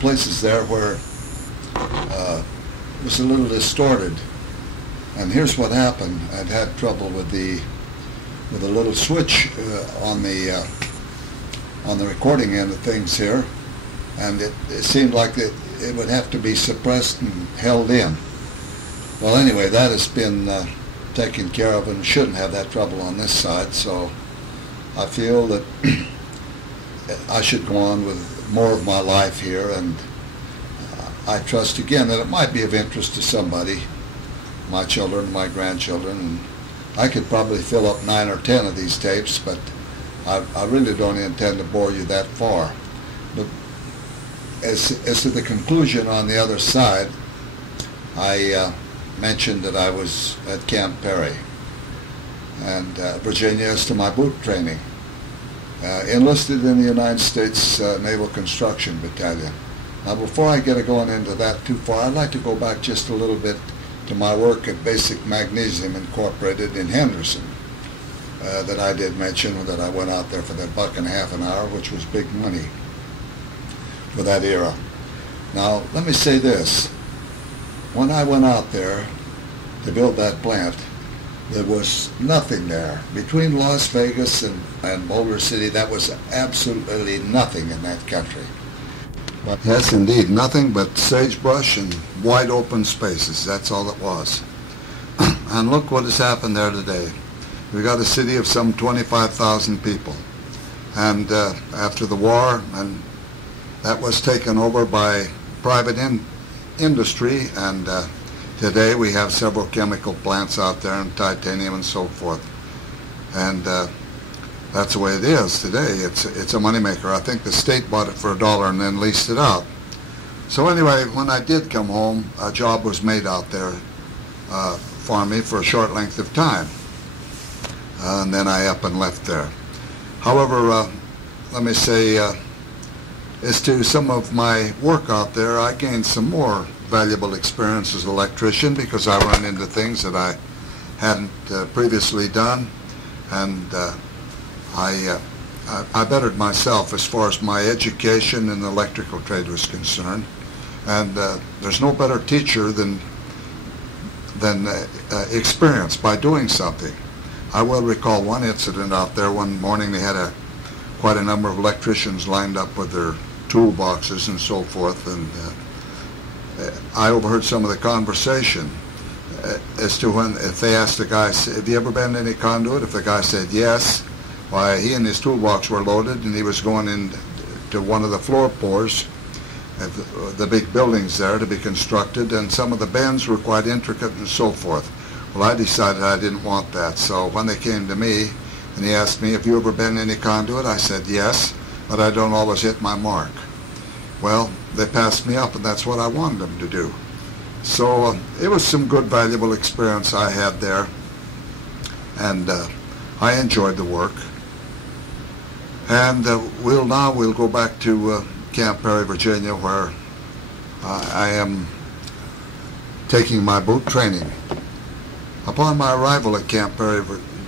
places there where it was a little distorted. And here's what happened. I'd had trouble with a little switch on the recording end of things here, and it seemed like it would have to be suppressed and held in. Well, anyway, that has been taken care of and shouldn't have that trouble on this side, so I feel that I should go on with more of my life here, and I trust again that it might be of interest to somebody, my children, my grandchildren, and I could probably fill up 9 or 10 of these tapes, but I really don't intend to bore you that far. But as to the conclusion on the other side, I mentioned that I was at Camp Perry and Virginia as to my boot training. Enlisted in the United States Naval Construction Battalion. Now, before I get going into that too far, I'd like to go back just a little bit to my work at Basic Magnesium Incorporated in Henderson that I did mention, that I went out there for that $1.50 an hour, which was big money for that era. Now, let me say this. When I went out there to build that plant, there was nothing there. Between Las Vegas and Boulder City, that was absolutely nothing in that country. But yes, indeed, nothing but sagebrush and wide open spaces. That's all it was. And look what has happened there today. We got a city of some 25,000 people. And after the war, and that was taken over by private industry, and today we have several chemical plants out there and titanium and so forth. And that's the way it is today. It's a moneymaker. I think the state bought it for $1 and then leased it out. So anyway, when I did come home, a job was made out there for me for a short length of time. And then I up and left there. However, let me say, as to some of my work out there, I gained some more valuable experience as an electrician because I run into things that I hadn't previously done, and I bettered myself as far as my education in the electrical trade was concerned. And there's no better teacher than experience by doing something. I will recall one incident out there. One morning they had quite a number of electricians lined up with their toolboxes and so forth, and I overheard some of the conversation as to if they asked the guy, have you ever been in any conduit? If the guy said yes, why, he and his toolbox were loaded and he was going into one of the floor pours at the big buildings there to be constructed, and some of the bends were quite intricate and so forth. Well, I decided I didn't want that, so when they came to me and he asked me, have you ever been in any conduit? I said yes, but I don't always hit my mark. Well, they passed me up, and that's what I wanted them to do. So it was some good, valuable experience I had there, and I enjoyed the work. And we'll go back to Camp Perry, Virginia, where I am taking my boot training. Upon my arrival at Camp Perry,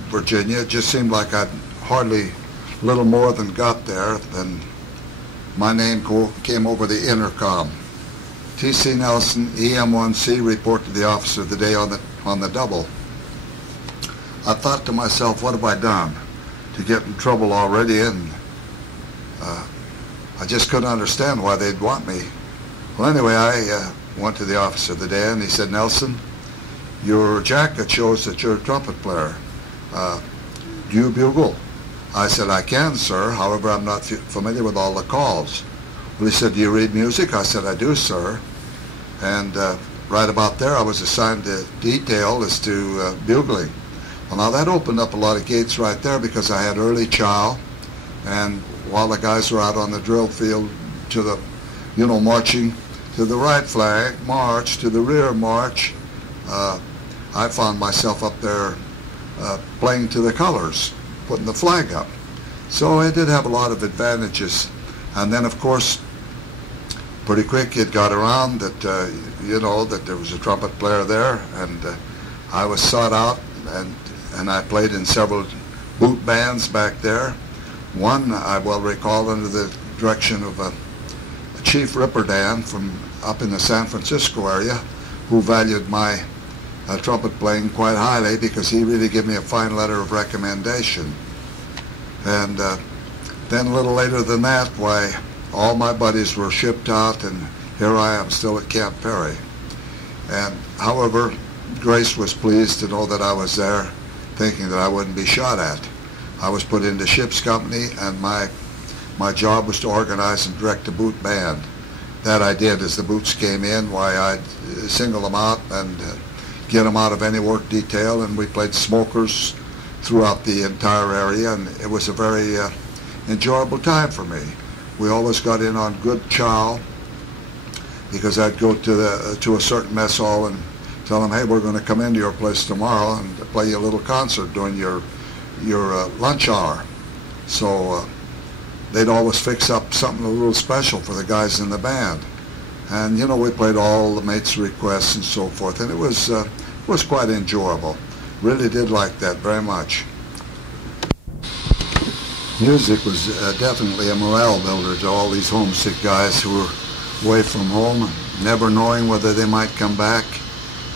Virginia, it just seemed like I'd hardly little more than got there than my name came over the intercom. T.C. Nelson, EM1C, report to the officer of the day on the double. I thought to myself, what have I done to get in trouble already? And I just couldn't understand why they'd want me. Well, anyway, I went to the officer of the day, and he said, Nelson, your jacket shows that you're a trumpet player. Do you bugle? I said, I can, sir. However, I'm not familiar with all the calls. Well, he said, do you read music? I said, I do, sir. And right about there, I was assigned to detail as to bugling. Well, now that opened up a lot of gates right there because I had early chow, and while the guys were out on the drill field to the, marching to the right flag, march, to the rear march, I found myself up there playing to the colors, putting the flag up. So it did have a lot of advantages. And then, of course, pretty quick it got around that, that there was a trumpet player there, and I was sought out, and I played in several boot bands back there. One, I well recall, under the direction of a Chief Ripperdan from up in the San Francisco area, who valued my trumpet playing quite highly because he really gave me a fine letter of recommendation. And then a little later than that, why, all my buddies were shipped out, and here I am still at Camp Perry. And however, Grace was pleased to know that I was there, thinking that I wouldn't be shot at. I was put into ship's company, and my job was to organize and direct the boot band. That I did. As the boots came in, why, I'd single them out and get them out of any work detail, and we played smokers throughout the entire area, and it was a very enjoyable time for me. We always got in on good chow, because I'd go to a certain mess hall and tell them, hey, we're going to come into your place tomorrow and play you a little concert during your lunch hour. So they'd always fix up something a little special for the guys in the band. And, you know, we played all the mates' requests and so forth, and it was quite enjoyable. Really did like that very much. Music was definitely a morale builder to all these homesick guys who were away from home, never knowing whether they might come back.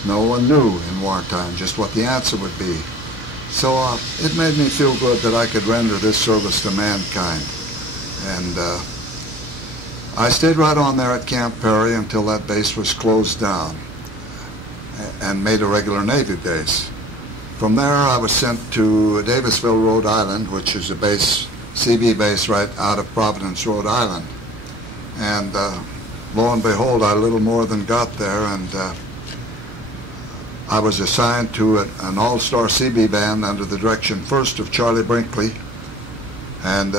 No one knew in wartime just what the answer would be. So it made me feel good that I could render this service to mankind. And I stayed right on there at Camp Perry until that base was closed down and made a regular Navy base. From there I was sent to Davisville, Rhode Island, which is a base, CV base right out of Providence, Rhode Island. And lo and behold, I little more than got there, and I was assigned to an all-star CB band under the direction first of Charlie Brinkley. And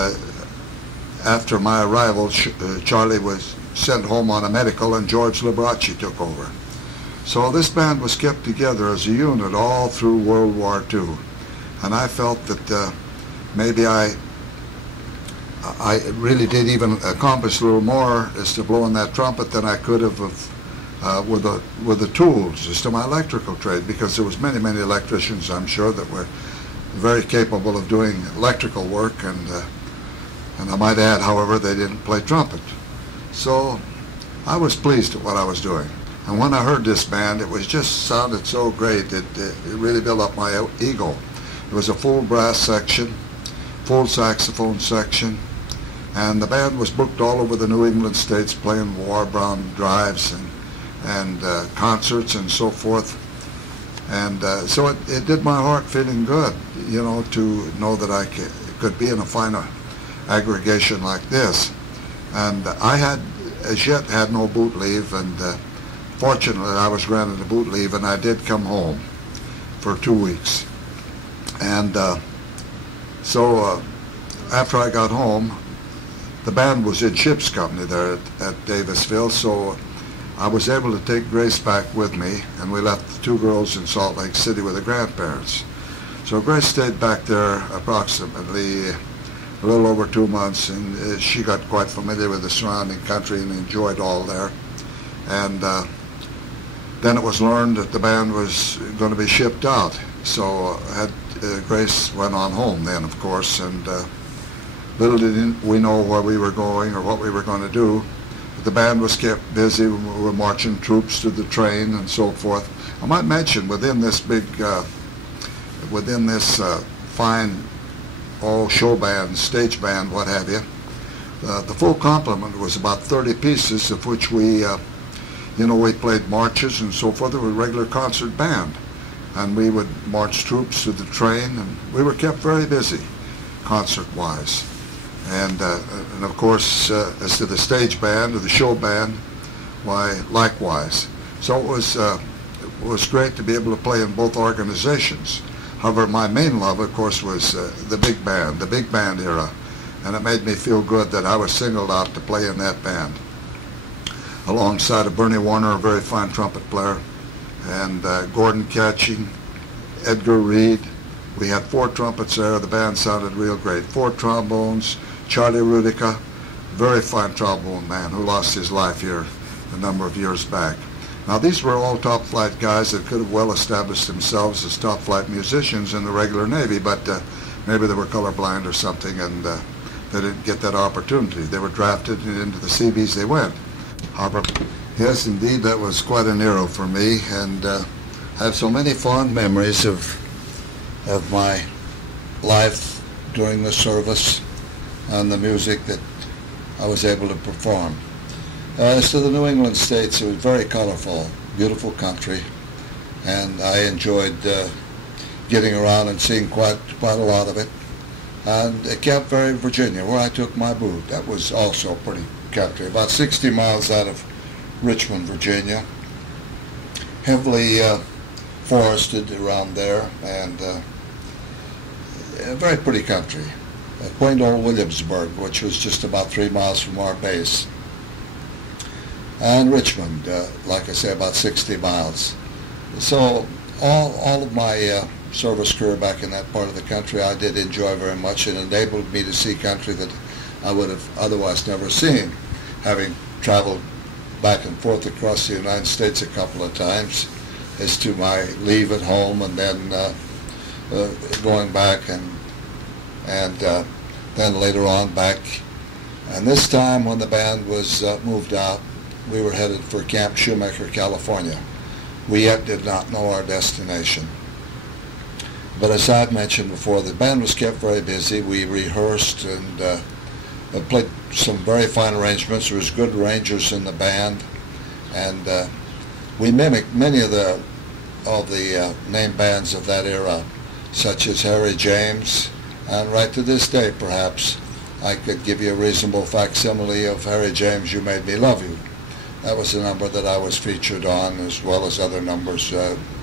after my arrival, Charlie was sent home on a medical, and George Liberace took over. So this band was kept together as a unit all through World War II. And I felt that maybe I really did even accomplish a little more as to blowing that trumpet than I could have with the tools as to my electrical trade, because there was many electricians, I'm sure, that were very capable of doing electrical work, and I might add, however, they didn't play trumpet. So I was pleased at what I was doing. And when I heard this band, it was just sounded so great that it really built up my ego. It was a full brass section, full saxophone section, and the band was booked all over the New England states playing war-bound drives and concerts and so forth. And so it did my heart feeling good, you know, to know that I could be in a fine aggregation like this. And I had as yet had no boot leave, and fortunately I was granted a boot leave, and I did come home for 2 weeks. And so after I got home, the band was in ship's company there at Davisville, so I was able to take Grace back with me, and we left the two girls in Salt Lake City with the grandparents. So Grace stayed back there approximately a little over 2 months, and she got quite familiar with the surrounding country and enjoyed all there. And then it was learned that the band was going to be shipped out. So Grace went on home then, of course, and little did we know where we were going or what we were going to do. But the band was kept busy. We were marching troops to the train and so forth. I might mention, within this fine show band, stage band, what have you, the full complement was about 30 pieces, of which we played marches and so forth. It was a regular concert band, and we would march troops to the train, and we were kept very busy concert-wise. And of course, as to the stage band or the show band, why, likewise. So it was great to be able to play in both organizations. However, my main love, of course, was the big band era, and it made me feel good that I was singled out to play in that band, alongside of Bernie Warner, a very fine trumpet player, and Gordon Catching, Edgar Reed. We had 4 trumpets there. The band sounded real great. 4 trombones, Charlie Rudica, very fine trombone man who lost his life here a number of years back. Now, these were all top-flight guys that could have well established themselves as top-flight musicians in the regular Navy, but maybe they were colorblind or something, and they didn't get that opportunity. They were drafted, and into the CBs they went. Harbor. Yes, indeed, that was quite an era for me, and I have so many fond memories of my life during the service and the music that I was able to perform. As to the New England states, it was very colorful, beautiful country, and I enjoyed getting around and seeing quite a lot of it. And Camp Ferry, Virginia, where I took my boot, that was also pretty country, about 60 miles out of Richmond, Virginia, heavily forested around there, and a very pretty country. Quaint old Williamsburg, which was just about 3 miles from our base, and Richmond, like I say, about 60 miles. So all of my service career back in that part of the country I did enjoy very much, and enabled me to see country that I would have otherwise never seen, having traveled back and forth across the United States a couple of times as to my leave at home, and then going back and then later on back. And this time when the band was moved out, we were headed for Camp Shoemaker, California. We yet did not know our destination. But as I've mentioned before, the band was kept very busy. We rehearsed and played some very fine arrangements. There was good arrangers in the band, and we mimicked many of the name bands of that era, such as Harry James, and right to this day, perhaps, I could give you a reasonable facsimile of Harry James' You Made Me Love You. That was a number that I was featured on, as well as other numbers,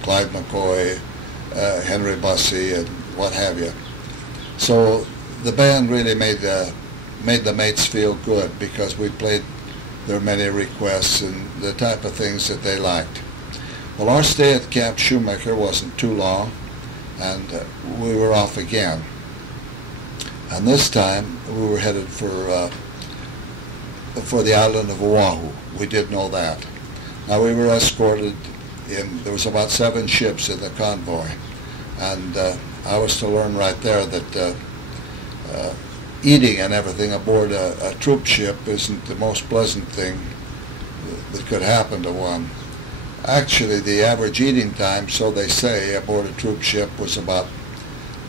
Clyde McCoy, Henry Bussey, and what have you. So the band really made the mates feel good, because we played their many requests and the type of things that they liked. Well, our stay at Camp Shoemaker wasn't too long, and we were off again. And this time we were headed for the island of Oahu. We did know that. Now we were escorted in. There was about 7 ships in the convoy, and I was to learn right there that eating and everything aboard a troop ship isn't the most pleasant thing that could happen to one. Actually, the average eating time, so they say, aboard a troop ship was about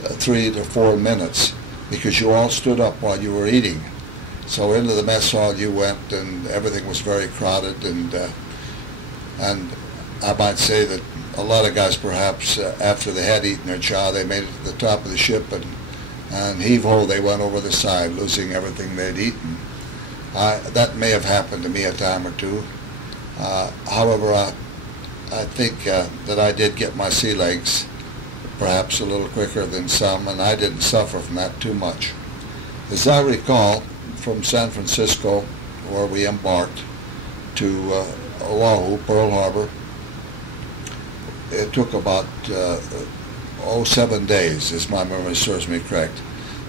3 to 4 minutes, because you all stood up while you were eating. So into the mess hall you went, and everything was very crowded, and I might say that a lot of guys, perhaps, after they had eaten their chow, they made it to the top of the ship, and heave-ho, they went over the side, losing everything they'd eaten. That may have happened to me a time or two. However, I think that I did get my sea legs perhaps a little quicker than some, and I didn't suffer from that too much. As I recall, from San Francisco, where we embarked, to Oahu, Pearl Harbor, it took about 7 days, as my memory serves me correct.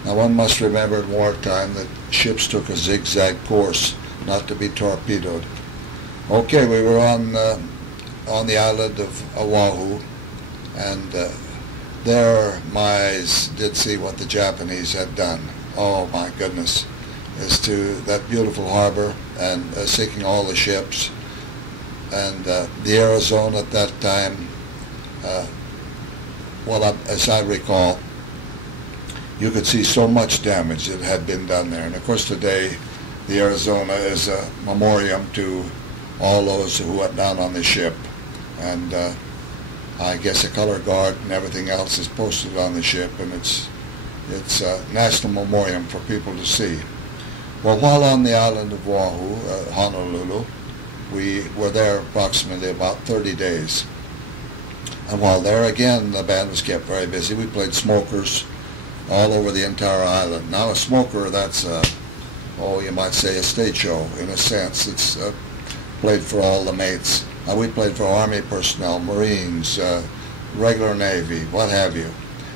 Now, one must remember in wartime that ships took a zigzag course, not to be torpedoed. Okay, we were on the island of Oahu, and there my eyes did see what the Japanese had done. Oh my goodness, as to that beautiful harbor, and sinking all the ships. And the Arizona at that time, as I recall, you could see so much damage that had been done there. And of course today, the Arizona is a memoriam to all those who went down on the ship. And I guess a color guard and everything else is posted on the ship, and it's a national memoriam for people to see. Well, while on the island of Oahu, Honolulu, we were there approximately about 30 days. And while there, again, the band was kept very busy. We played smokers all over the entire island. Now, a smoker, that's you might say a stage show, in a sense. It's played for all the mates. We played for Army personnel, Marines, regular Navy, what have you.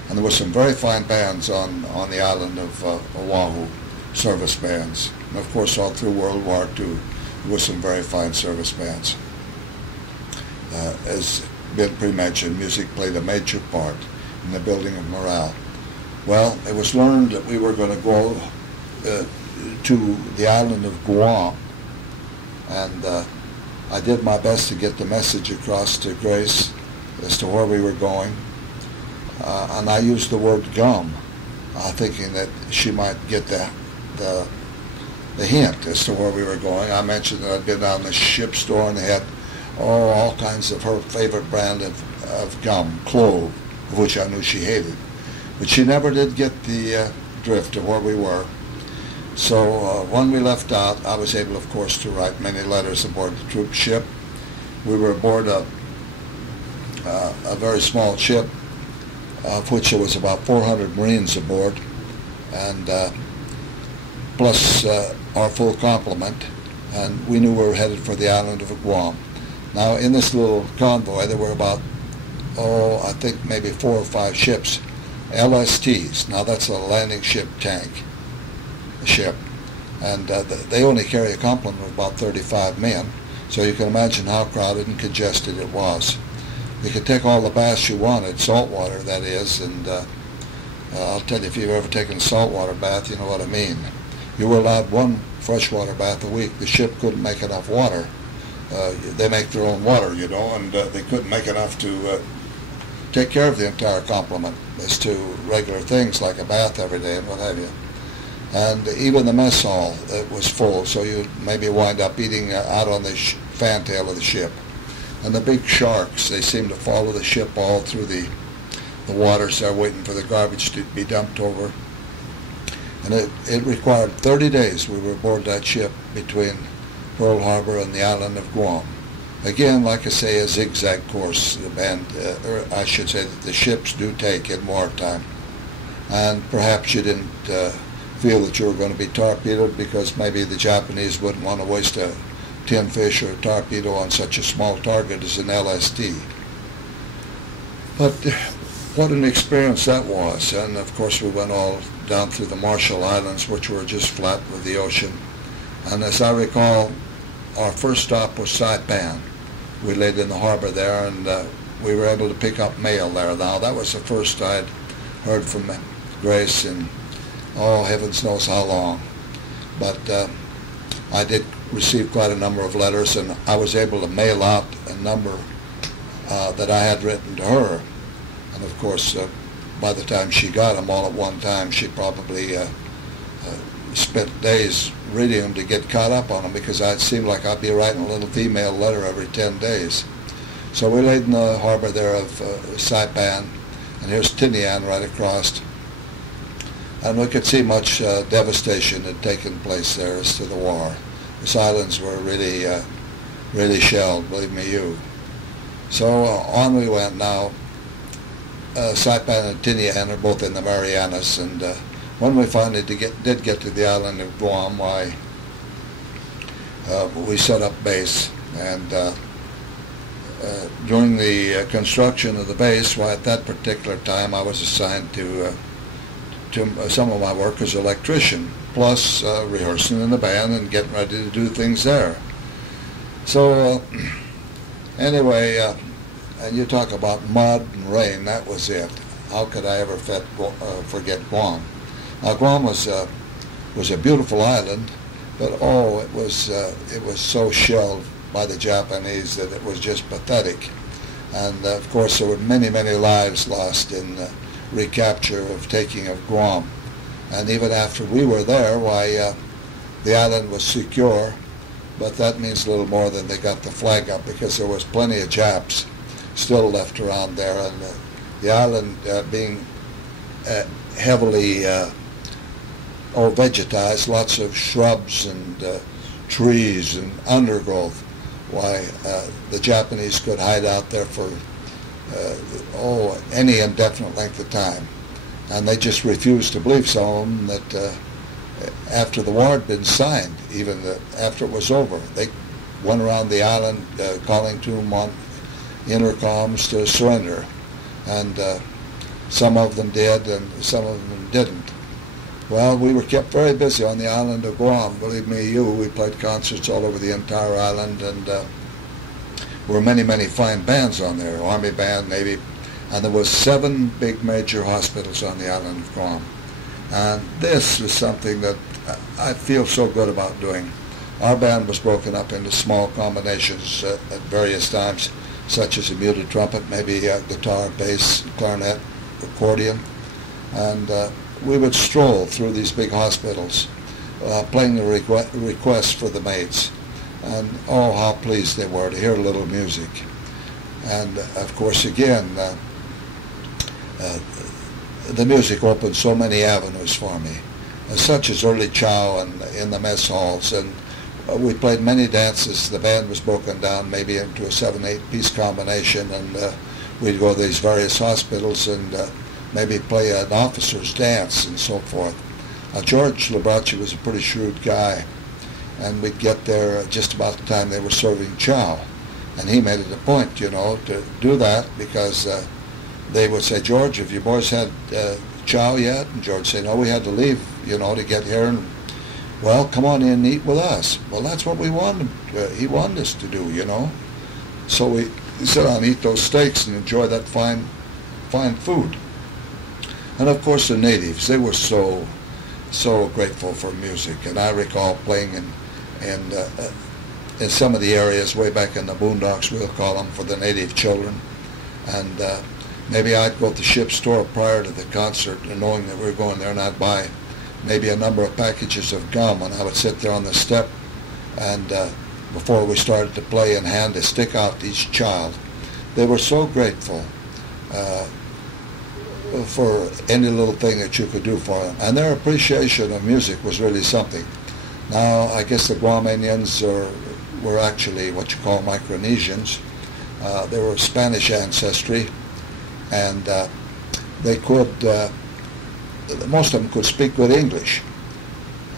And there were some very fine bands on the island of Oahu, service bands. And of course, all through World War II, there were some very fine service bands. As been pre-mentioned, music played a major part in the building of morale. Well, it was learned that we were going to go to the island of Guam And I did my best to get the message across to Grace as to where we were going. And I used the word gum, thinking that she might get the hint as to where we were going. I mentioned that I'd been down the ship store and they had all kinds of her favorite brand of gum, Clove, of which I knew she hated. But she never did get the drift of where we were. So when we left out, I was able, of course, to write many letters aboard the troop ship. We were aboard a very small ship, of which there was about 400 Marines aboard, and plus our full complement, and we knew we were headed for the island of Guam. Now, in this little convoy, there were about, I think maybe 4 or 5 ships, LSTs. Now, that's a landing ship tank ship, and they only carry a complement of about 35 men, so you can imagine how crowded and congested it was. You could take all the baths you wanted, saltwater that is, and I'll tell you, if you've ever taken a saltwater bath, you know what I mean. You were allowed one freshwater bath a week. The ship couldn't make enough water. They make their own water, you know, and they couldn't make enough to take care of the entire complement as to regular things like a bath every day and what have you. And even the mess hall, it was full, so you'd maybe wind up eating out on the fantail of the ship. And the big sharks, they seem to follow the ship all through the waters there, waiting for the garbage to be dumped over. And it required 30 days we were aboard that ship between Pearl Harbor and the island of Guam. Again, like I say, a zigzag course, and or I should say that the ships do take in wartime. And perhaps you didn't feel that you were going to be torpedoed because maybe the Japanese wouldn't want to waste a tin fish or a torpedo on such a small target as an LST. But what an experience that was. And of course we went all down through the Marshall Islands, which were just flat with the ocean. And as I recall, our first stop was Saipan. We laid in the harbor there, and we were able to pick up mail there. Now, that was the first I'd heard from Grace in, heavens knows how long. But I did receive quite a number of letters, and I was able to mail out a number that I had written to her. And of course, by the time she got them all at one time, she probably spent days reading them to get caught up on them, because it seemed like I'd be writing a little female letter every 10 days. So we laid in the harbor there of Saipan, and here's Tinian right across. And we could see much devastation had taken place there as to the war. The islands were really shelled, believe me you. So on we went now. Saipan and Tinian are both in the Marianas, and when we finally did get to the island of Guam, we set up base, and during the construction of the base, at that particular time I was assigned to some of my work as electrician, plus rehearsing in the band and getting ready to do things there. So anyway, and you talk about mud and rain, that was it. How could I ever forget Guam? Now, Guam was a beautiful island, but it was so shelled by the Japanese that it was just pathetic. And of course, there were many lives lost in recapture of taking of Guam. And even after we were there, the island was secure, but that means a little more than they got the flag up, because there was plenty of Japs still left around there, and the island being heavily vegetized, lots of shrubs and trees and undergrowth. The Japanese could hide out there for any indefinite length of time. And they just refused to believe, some of them, that after the war had been signed, even after it was over, they went around the island calling to them on intercoms to surrender. And some of them did, and some of them didn't. Well, we were kept very busy on the island of Guam, believe me you. We played concerts all over the entire island, and there were many fine bands on there, Army band, Navy, and there was 7 big major hospitals on the island of Guam. And this is something that I feel so good about doing. Our band was broken up into small combinations at various times, such as a muted trumpet, maybe guitar, bass, clarinet, accordion, and we would stroll through these big hospitals, playing the requests for the maids, and oh, how pleased they were to hear a little music. And of course, again, the music opened so many avenues for me, such as early chow and in the mess halls, and we played many dances. The band was broken down maybe into a 7-8 piece combination, and we'd go to these various hospitals and maybe play an officer's dance and so forth. George Liberace was a pretty shrewd guy, and we'd get there just about the time they were serving chow, and he made it a point, to do that, because they would say, "George, have you boys had chow yet?" And George said, "No, we had to leave, to get here." And, "Well, come on in and eat with us." Well, that's what we wanted. He wanted us to do, So we sit down and eat those steaks and enjoy that fine food. And of course, the natives, they were so grateful for music. And I recall playing in some of the areas way back in the boondocks, we'll call them, for the native children. And maybe I'd go to the ship's store prior to the concert, and knowing that we were going there, and I'd buy maybe a number of packages of gum, and I would sit there on the step, and before we started to play, and hand a stick out to each child. They were so grateful for any little thing that you could do for them, and their appreciation of music was really something. Now, I guess the Guamanians were actually what you call Micronesians. They were Spanish ancestry, and they could, most of them could speak good English.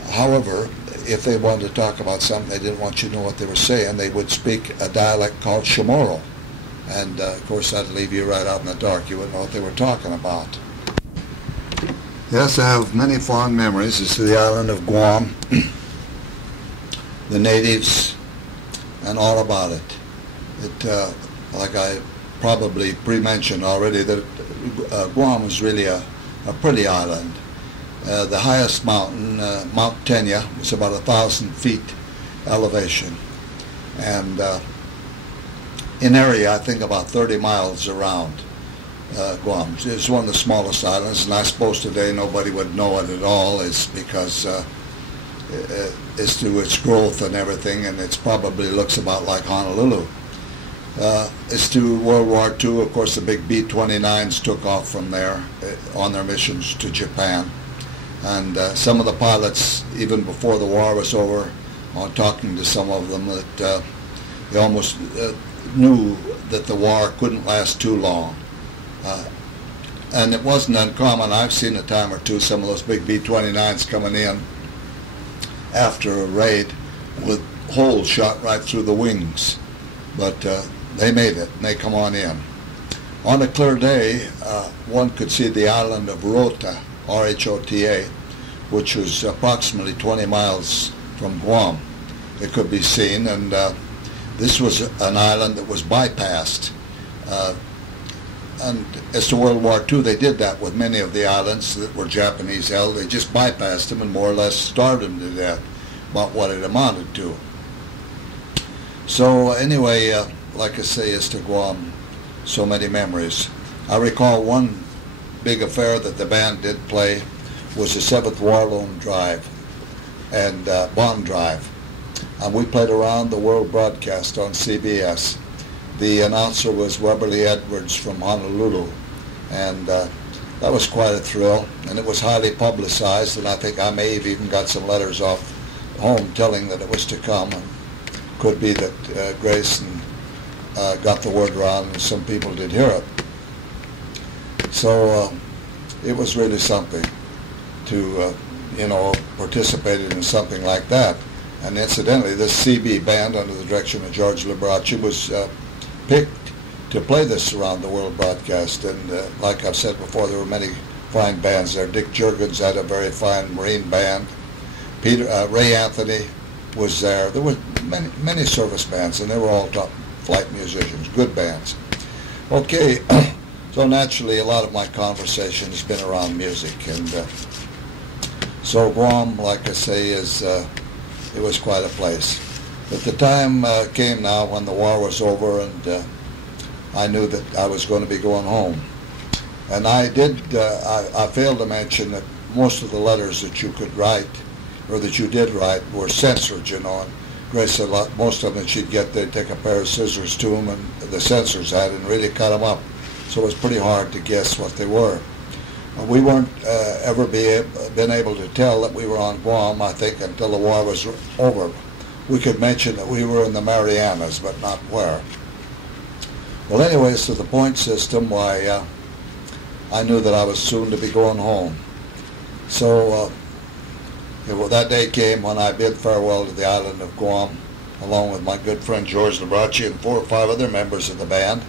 However, if they wanted to talk about something, they didn't want you to know what they were saying, they would speak a dialect called Chamorro. And of course, that'd leave you right out in the dark. You wouldn't know what they were talking about. Yes, I have many fond memories. It's the island of Guam, the natives, and all about it. Like I probably pre-mentioned already, that Guam was really a pretty island. The highest mountain, Mount Tenya, was about 1,000 feet elevation, and in area, I think about 30 miles around Guam. It's one of the smallest islands, and I suppose today nobody would know it at all. It's because it's through its growth and everything, and it probably looks about like Honolulu. It's through World War II. Of course, the big B-29s took off from there on their missions to Japan. And some of the pilots, even before the war was over, on talking to some of them, that they almost knew that the war couldn't last too long. And it wasn't uncommon. I've seen a time or two some of those big B-29s coming in after a raid with holes shot right through the wings. But they made it, and they come on in. On a clear day, one could see the island of Rota, R-H-O-T-A, which was approximately 20 miles from Guam. It could be seen, and this was an island that was bypassed. And as to World War II, they did that with many of the islands that were Japanese held. They just bypassed them and more or less starved them to death, about what it amounted to. So anyway, like I say, as to Guam, so many memories. I recall one big affair that the band did play was the 7th War Loan Drive and Bond Drive. And we played around the world broadcast on CBS. The announcer was Weberly Edwards from Honolulu, and that was quite a thrill, and it was highly publicized, and I think I may have even got some letters off home telling that it was to come, and could be that Grayson got the word around and some people did hear it. So it was really something to, participate in something like that. And incidentally, this CB band, under the direction of George Liberace, was picked to play this around the world broadcast. And like I've said before, there were many fine bands there. Dick Juergens had a very fine Marine band. Ray Anthony was there. There were many service bands, and they were all top flight musicians, good bands. Okay, so naturally a lot of my conversation has been around music, and so Guam, like I say, is it was quite a place. But the time came now when the war was over, and I knew that I was going to be going home. And I failed to mention that most of the letters that you could write, or that you did write, were censored, you know. And Grace said most of them that she'd get, they'd take a pair of scissors to them, and the censors had, and really cut them up. So it was pretty hard to guess what they were. We weren't ever been able to tell that we were on Guam, I think, until the war was over. We could mention that we were in the Marianas, but not where. Well, anyways, to the point system, why, I knew that I was soon to be going home. So that day came when I bid farewell to the island of Guam, along with my good friend George Liberace and 4 or 5 other members of the band,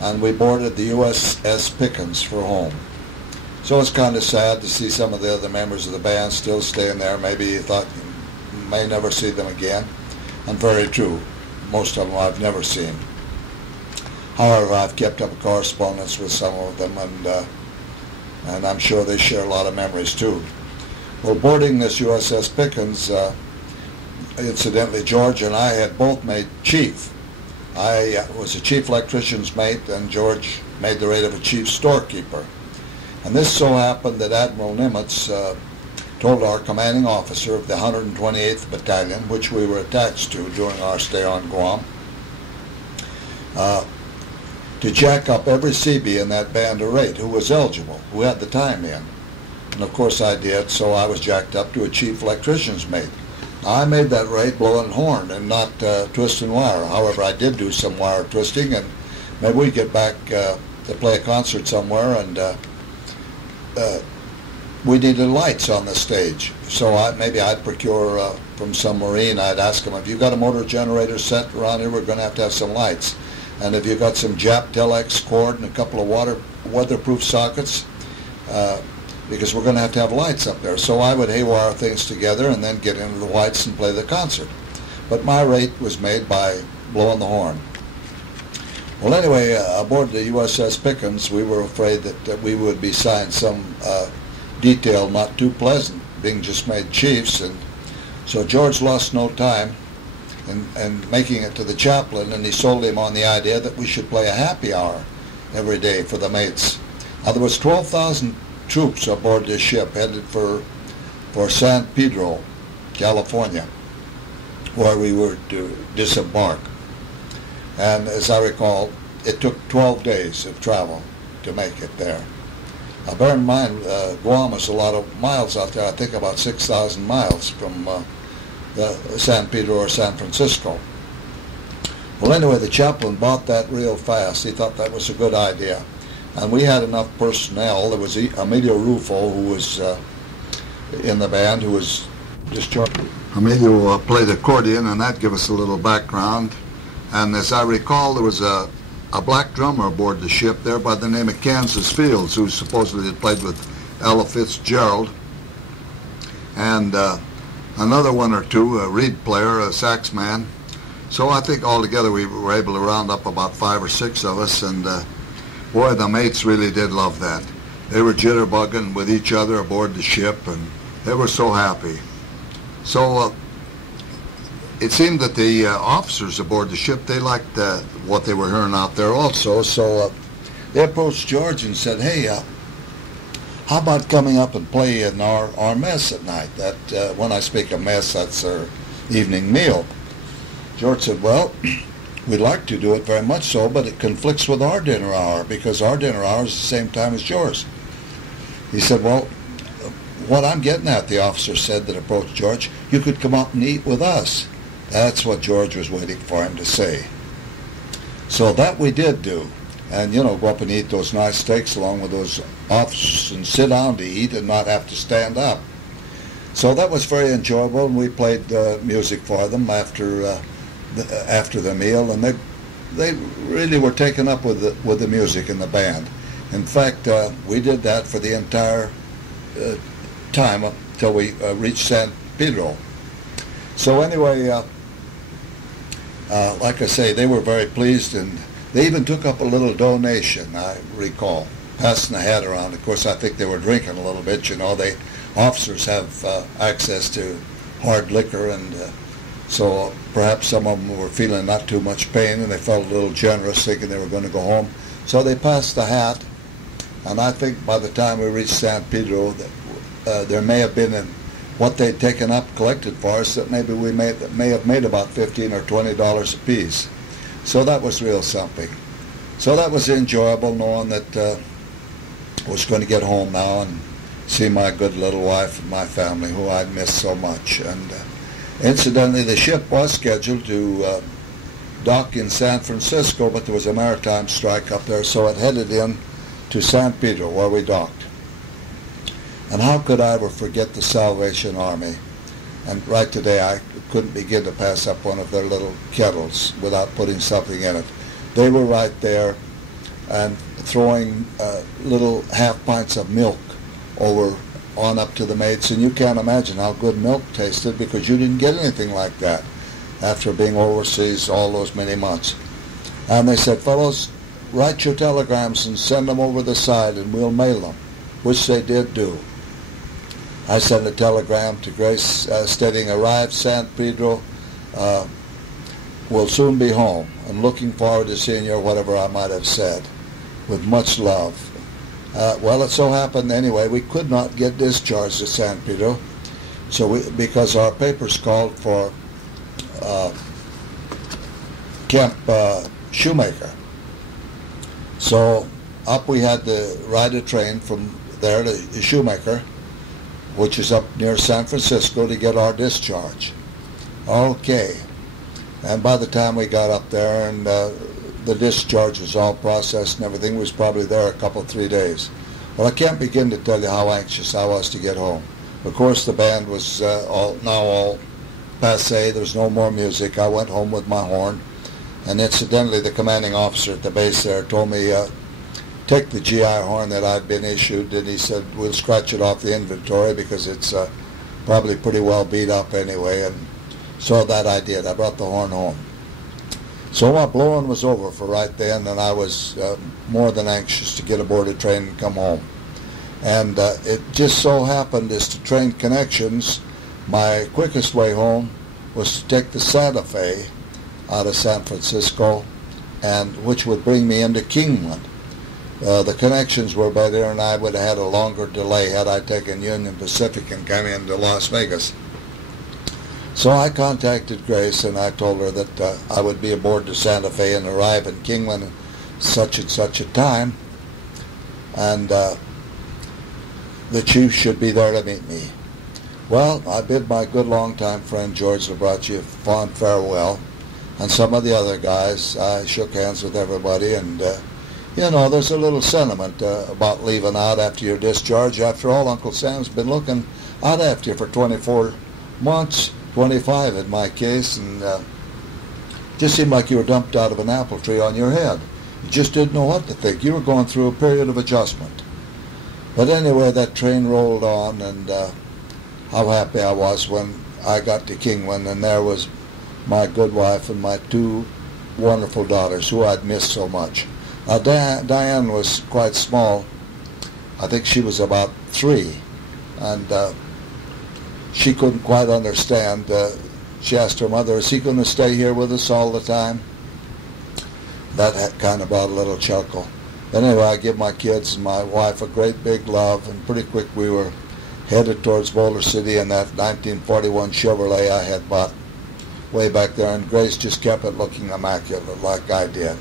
and we boarded the USS Pickens for home. So it's kind of sad to see some of the other members of the band still staying there. Maybe you thought you may never see them again, and very true. Most of them I've never seen. However, I've kept up a correspondence with some of them, and I'm sure they share a lot of memories too. Well, boarding this USS Pickens, incidentally, George and I had both made chief. I was a chief electrician's mate, and George made the rate of a chief storekeeper. And this so happened that Admiral Nimitz told our commanding officer of the 128th Battalion, which we were attached to during our stay on Guam, to jack up every Seabee in that band a rate who was eligible, who had the time in. And of course I did, so I was jacked up to a chief electrician's mate. Now, I made that rate blowing horn and not twisting wire. However, I did do some wire twisting, and maybe we'd get back to play a concert somewhere, and we needed lights on the stage. So maybe I'd procure from some Marine, I'd ask him, have you got a motor generator set around here? We're going to have some lights. And if you've got some Jap Telex cord and a couple of weatherproof sockets, because we're going to have lights up there. So I would haywire things together and then get into the whites and play the concert. But my rate was made by blowing the horn. Well, anyway, aboard the USS Pickens, we were afraid that we would be signed some detail not too pleasant, being just made chiefs. And so George lost no time in making it to the chaplain, and he sold him on the idea that we should play a happy hour every day for the mates. Now, there was 12,000 troops aboard this ship headed for San Pedro, California, where we were to disembark. And as I recall, it took 12 days of travel to make it there. Now, bear in mind, Guam is a lot of miles out there. I think about 6,000 miles from San Pedro or San Francisco. Well, anyway, the chaplain bought that real fast. He thought that was a good idea. And we had enough personnel. There was Emilio Rufo, who was in the band, who was discharged. Emilio played accordion, and that gave us a little background. And as I recall, there was a black drummer aboard the ship there by the name of Kansas Fields, who supposedly had played with Ella Fitzgerald. And another one or two, a reed player, a sax man. So I think altogether we were able to round up about 5 or 6 of us, and boy, the mates really did love that. They were jitterbugging with each other aboard the ship, and they were so happy. So it seemed that the officers aboard the ship, they liked what they were hearing out there also. So they approached George and said, hey, how about coming up and play in our mess at night? That when I speak of mess, that's our evening meal. George said, well, we'd like to do it very much so, but it conflicts with our dinner hour, because our dinner hour is the same time as yours. He said, well, what I'm getting at, the officer said that approached George, you could come up and eat with us. That's what George was waiting for him to say. So that we did do. And, you know, go up and eat those nice steaks along with those officers and sit down to eat and not have to stand up. So that was very enjoyable, and we played music for them after the meal, and they really were taken up with the music in the band. In fact, we did that for the entire time until we reached San Pedro. So anyway, like I say, they were very pleased, and they even took up a little donation, I recall, passing the hat around. Of course, I think they were drinking a little bit. You know, officers have access to hard liquor, and So perhaps some of them were feeling not too much pain, and they felt a little generous, thinking they were going to go home. So they passed the hat, and I think by the time we reached San Pedro, there may have been what they'd taken up, collected for us, that maybe we may have made about $15 or $20 a piece. So that was real something. So that was enjoyable, knowing that I was going to get home now and see my good little wife and my family, who I'd missed so much. And incidentally, the ship was scheduled to dock in San Francisco, but there was a maritime strike up there, so it headed in to San Pedro, where we docked. And how could I ever forget the Salvation Army? And right today, I couldn't begin to pass up one of their little kettles without putting something in it. They were right there and throwing little half pints of milk over on up to the mates, and you can't imagine how good milk tasted, because you didn't get anything like that after being overseas all those many months. And they said, fellows, write your telegrams and send them over the side and we'll mail them, which they did do. I sent a telegram to Grace stating, arrived San Pedro, will soon be home, and looking forward to seeing you, or whatever I might have said, with much love. Well, it so happened anyway, we could not get discharged at San Pedro, because our papers called for Camp Shoemaker. So up we had to ride a train from there to Shoemaker, which is up near San Francisco, to get our discharge. Okay. And by the time we got up there and the discharge was all processed and everything, was probably there a couple, 3 days. Well, I can't begin to tell you how anxious I was to get home. Of course, the band was all passé. There's no more music. I went home with my horn. And incidentally, the commanding officer at the base there told me, take the GI horn that I'd been issued, and he said, we'll scratch it off the inventory because it's probably pretty well beat up anyway. And so that I did. I brought the horn home. So my blowing was over for right then, and I was more than anxious to get aboard a train and come home. And it just so happened, as to train connections, my quickest way home was to take the Santa Fe out of San Francisco, and which would bring me into Kingman. The connections were better, and I would have had a longer delay had I taken Union Pacific and come into Las Vegas. So I contacted Grace, and I told her that I would be aboard the Santa Fe and arrive in Kingman at such and such a time, and the chief should be there to meet me. Well, I bid my good long-time friend George Labrace a fond farewell, and some of the other guys. I shook hands with everybody, and you know, there's a little sentiment about leaving out after your discharge. After all, Uncle Sam's been looking out after you for 24 months, 25 in my case, and just seemed like you were dumped out of an apple tree on your head. You just didn't know what to think. You were going through a period of adjustment. But anyway, that train rolled on, and how happy I was when I got to Kingman, and there was my good wife and my two wonderful daughters, who I'd missed so much. Now, Diane was quite small. I think she was about 3, and she couldn't quite understand. She asked her mother, is he going to stay here with us all the time? That had kind of brought a little chuckle. Anyway, I give my kids and my wife a great big love, and pretty quick we were headed towards Boulder City in that 1941 Chevrolet I had bought way back there, and Grace just kept it looking immaculate like I did.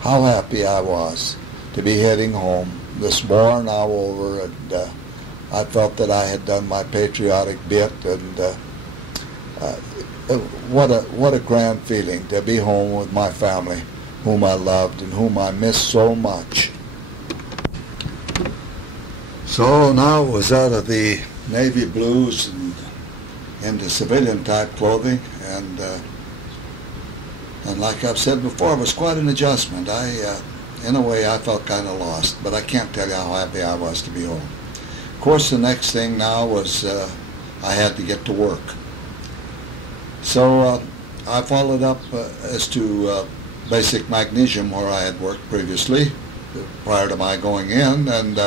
How happy I was to be heading home, this war now over, and I felt that I had done my patriotic bit, and what a grand feeling to be home with my family, whom I loved and whom I missed so much. So now it was out of the navy blues and into civilian type clothing, and like I've said before, it was quite an adjustment. In a way, I felt kind of lost, but I can't tell you how happy I was to be home. Of course, the next thing now was I had to get to work. So I followed up as to basic magnesium, where I had worked previously, prior to my going in, and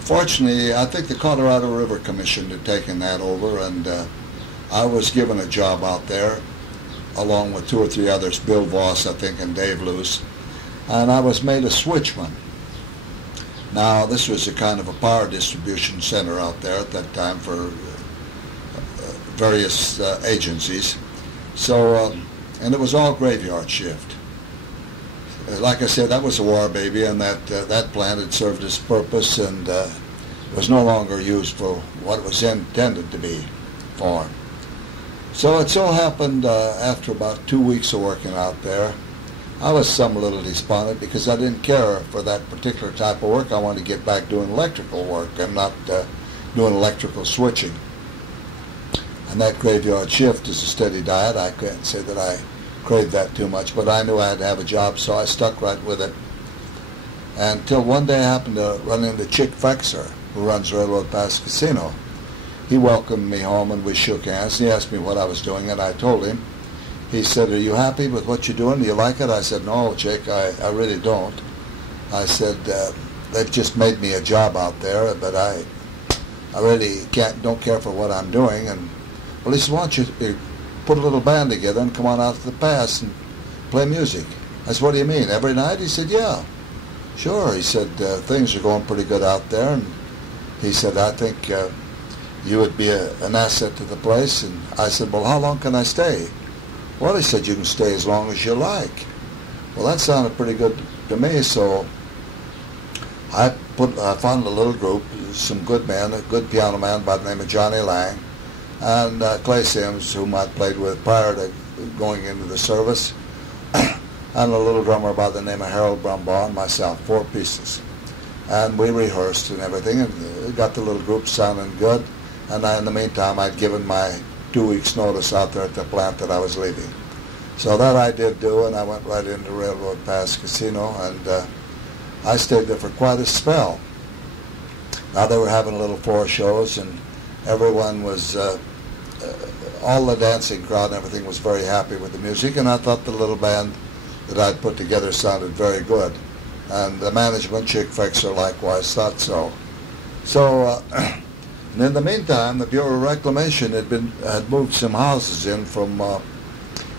fortunately, I think the Colorado River Commission had taken that over, and I was given a job out there along with 2 or 3 others, Bill Voss, I think, and Dave Luce, and I was made a switchman. Now, this was a kind of a power distribution center out there at that time for various agencies. So, and it was all graveyard shift. Like I said, that was a war baby, and that plant had served its purpose and was no longer used for what it was intended to be for. So it so happened after about 2 weeks of working out there, I was some little despondent because I didn't care for that particular type of work. I wanted to get back doing electrical work and not doing electrical switching. And that graveyard shift is a steady diet. I can't say that I craved that too much, but I knew I had to have a job, so I stuck right with it. Until one day I happened to run into Chick Fexer, who runs Railroad Pass Casino. He welcomed me home and we shook hands. He asked me what I was doing, and I told him. He said, "Are you happy with what you're doing? Do you like it?" I said, "No, Chick, I really don't." I said, "They've just made me a job out there, but I really don't care for what I'm doing." And well, he said, "Why don't you put a little band together and come on out to the pass and play music?" I said, "What do you mean, every night?" He said, "Yeah." "Sure." He said, "Things are going pretty good out there." And he said, "I think you would be an asset to the place." And I said, "Well, how long can I stay?" "Well," he said, "you can stay as long as you like." Well, that sounded pretty good to me, so I found a little group, some good men, a good piano man by the name of Johnny Lang, and Clay Sims, whom I'd played with prior to going into the service, and a little drummer by the name of Harold Brumbaugh, and myself, 4 pieces. And we rehearsed and everything, and got the little group sounding good. And in the meantime, I'd given my 2 weeks' notice out there at the plant that I was leaving. So that I did do, and I went right into Railroad Pass Casino, and I stayed there for quite a spell. Now they were having little floor shows, and everyone was, all the dancing crowd and everything was very happy with the music, and I thought the little band that I'd put together sounded very good. And the management, Chick Fexer, likewise thought so. So, and in the meantime, the Bureau of Reclamation had moved some houses in from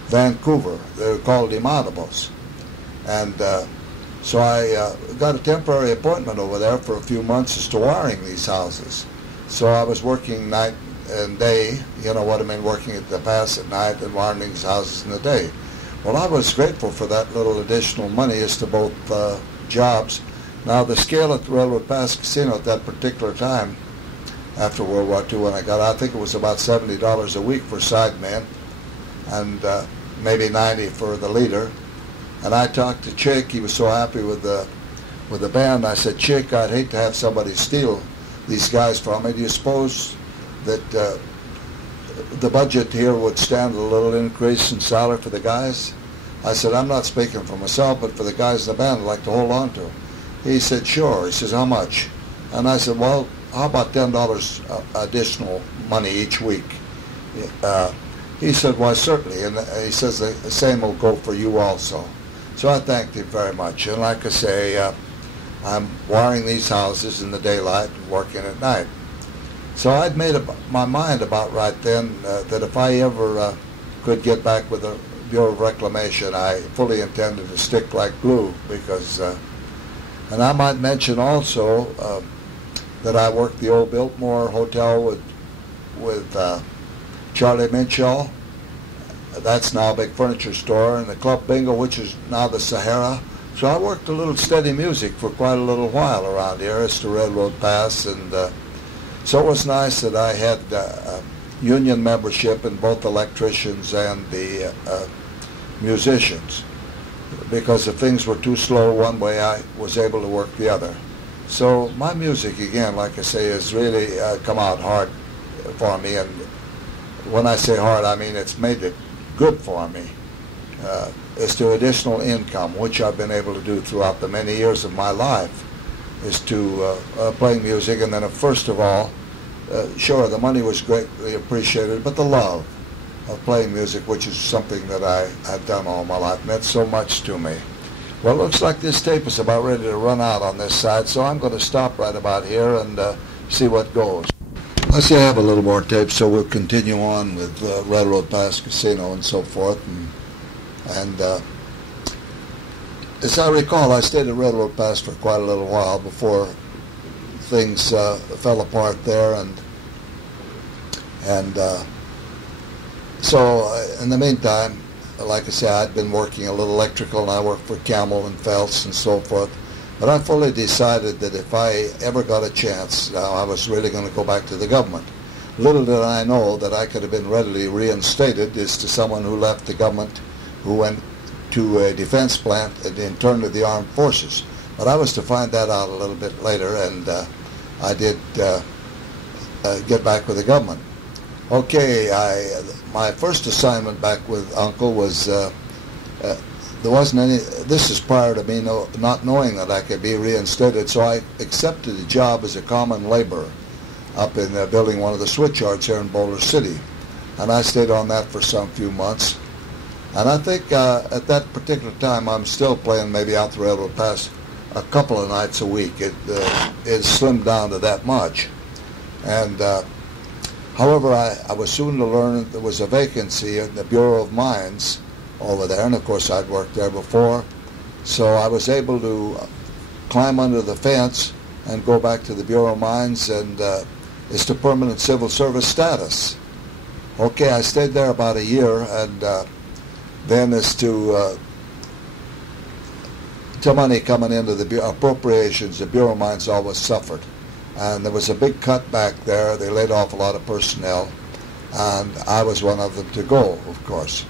Vancouver. They were called Imanibos. And so I got a temporary appointment over there for a few months as to wiring these houses. So I was working night and day, you know what I mean, working at the pass at night and wiring these houses in the day. Well, I was grateful for that little additional money as to both jobs. Now, the scale at the Railroad Pass Casino at that particular time, after World War II, when I got out, I think it was about $70 a week for sidemen, and maybe $90 for the leader. And I talked to Chick. He was so happy with the band. I said, "Chick, I'd hate to have somebody steal these guys from me. Do you suppose that the budget here would stand a little increase in salary for the guys?" I said, "I'm not speaking for myself, but for the guys in the band, I'd like to hold on to them." He said, "Sure." He says, "How much?" And I said, "Well, how about $10 additional money each week?" He said, "Why, certainly." And he says, "The same will go for you also." So I thanked him very much. And like I say, I'm wiring these houses in the daylight and working at night. So I'd made up my mind about right then that if I ever could get back with the Bureau of Reclamation, I fully intended to stick like glue because, and I might mention also that I worked the old Biltmore Hotel with Charlie Minchall. That's now a big furniture store, and the Club Bingo, which is now the Sahara. So I worked a little steady music for quite a little while around here as to Railroad Pass, and so it was nice that I had union membership in both electricians and the musicians, because if things were too slow one way, I was able to work the other. So my music, again, like I say, has really come out hard for me, and when I say hard, I mean it's made it good for me as to additional income, which I've been able to do throughout the many years of my life, is to playing music. And then first of all, sure, the money was greatly appreciated, but the love of playing music, which is something that I had done all my life, meant so much to me. Well, it looks like this tape is about ready to run out on this side, so I'm going to stop right about here and see what goes. I see I have a little more tape, so we'll continue on with Railroad Pass Casino and so forth. And as I recall, I stayed at Railroad Pass for quite a little while before things fell apart there, and so in the meantime, like I said, I'd been working a little electrical, and I worked for Camel and Phelps and so forth. But I fully decided that if I ever got a chance, I was really going to go back to the government. Little did I know that I could have been readily reinstated as to someone who left the government, who went to a defense plant and then turned to the armed forces. But I was to find that out a little bit later, and I did get back with the government. Okay, my first assignment back with Uncle was there wasn't any. This is prior to me not knowing that I could be reinstated, so I accepted a job as a common laborer up in building one of the switch yards here in Boulder City, and I stayed on that for some few months. And I think at that particular time, I'm still playing maybe out the Railroad Pass a couple of nights a week. It slimmed down to that much, and however, I was soon to learn that there was a vacancy in the Bureau of Mines over there, and of course I'd worked there before, so I was able to climb under the fence and go back to the Bureau of Mines, and it's to permanent civil service status. Okay, I stayed there about a year, and then as to money coming into the appropriations, the Bureau of Mines always suffered, and there was a big cutback there. They laid off a lot of personnel, and I was one of them to go, of course.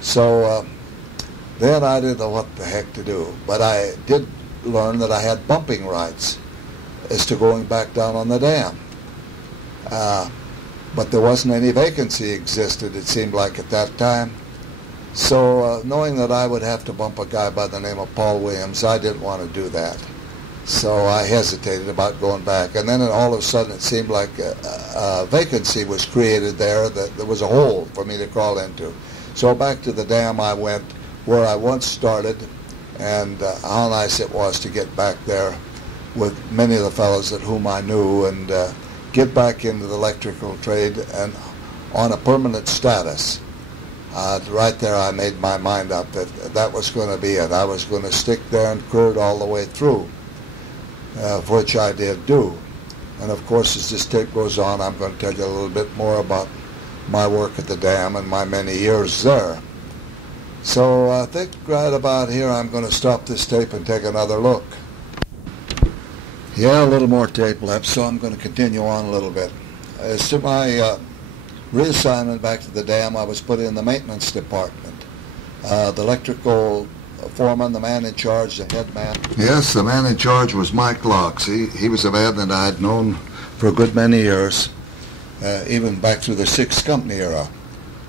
So then I didn't know what the heck to do, but I did learn that I had bumping rights as to going back down on the dam. But there wasn't any vacancy existed, it seemed like, at that time. So knowing that I would have to bump a guy by the name of Paul Williams, I didn't want to do that. So I hesitated about going back. And then all of a sudden it seemed like a vacancy was created there, that there was a hole for me to crawl into. So back to the dam I went, where I once started, and how nice it was to get back there with many of the fellows at whom I knew, and get back into the electrical trade and on a permanent status. Right there I made my mind up that that was going to be it. I was going to stick there and cruise all the way through, which I did do. And of course, as this tape goes on, I'm going to tell you a little bit more about my work at the dam and my many years there. So I think right about here I'm going to stop this tape and take another look. Yeah, a little more tape left, so I'm going to continue on a little bit. As to my reassignment back to the dam, I was put in the maintenance department. The electrical foreman, the man in charge, the head man. Yes, the man in charge was Mike Locks. He was a man that I had known for a good many years, even back through the 6th Company era.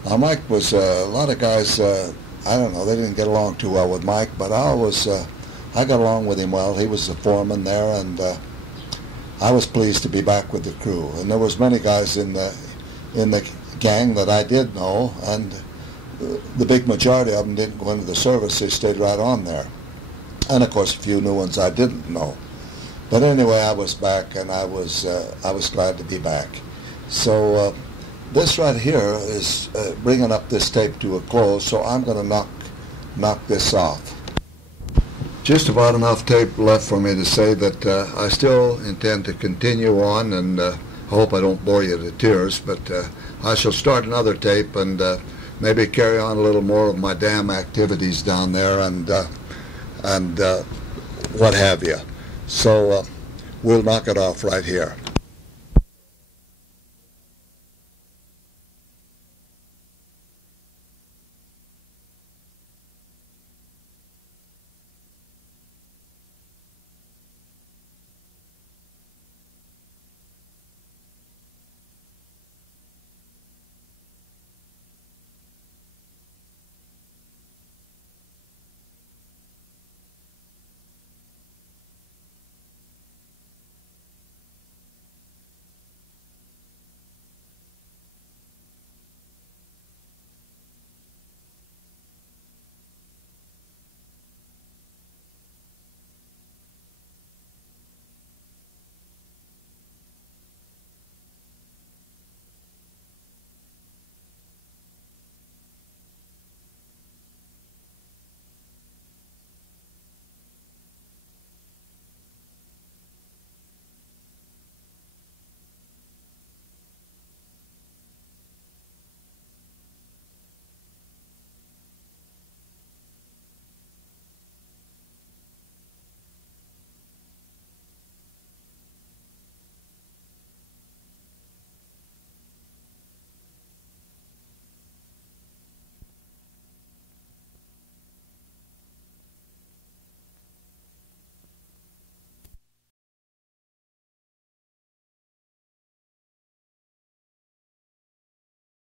Now, Mike was a lot of guys, I don't know, they didn't get along too well with Mike, but I got along with him well. He was the foreman there, and I was pleased to be back with the crew. And there was many guys in the gang that I did know, and the big majority of them didn't go into the service. They stayed right on there. And of course a few new ones I didn't know. But anyway, I was back, and I was glad to be back. So this right here is bringing up this tape to a close, so I'm going to knock this off. Just about enough tape left for me to say that I still intend to continue on, and I hope I don't bore you to tears, but I shall start another tape and maybe carry on a little more of my dam activities down there and what have you. So we'll knock it off right here.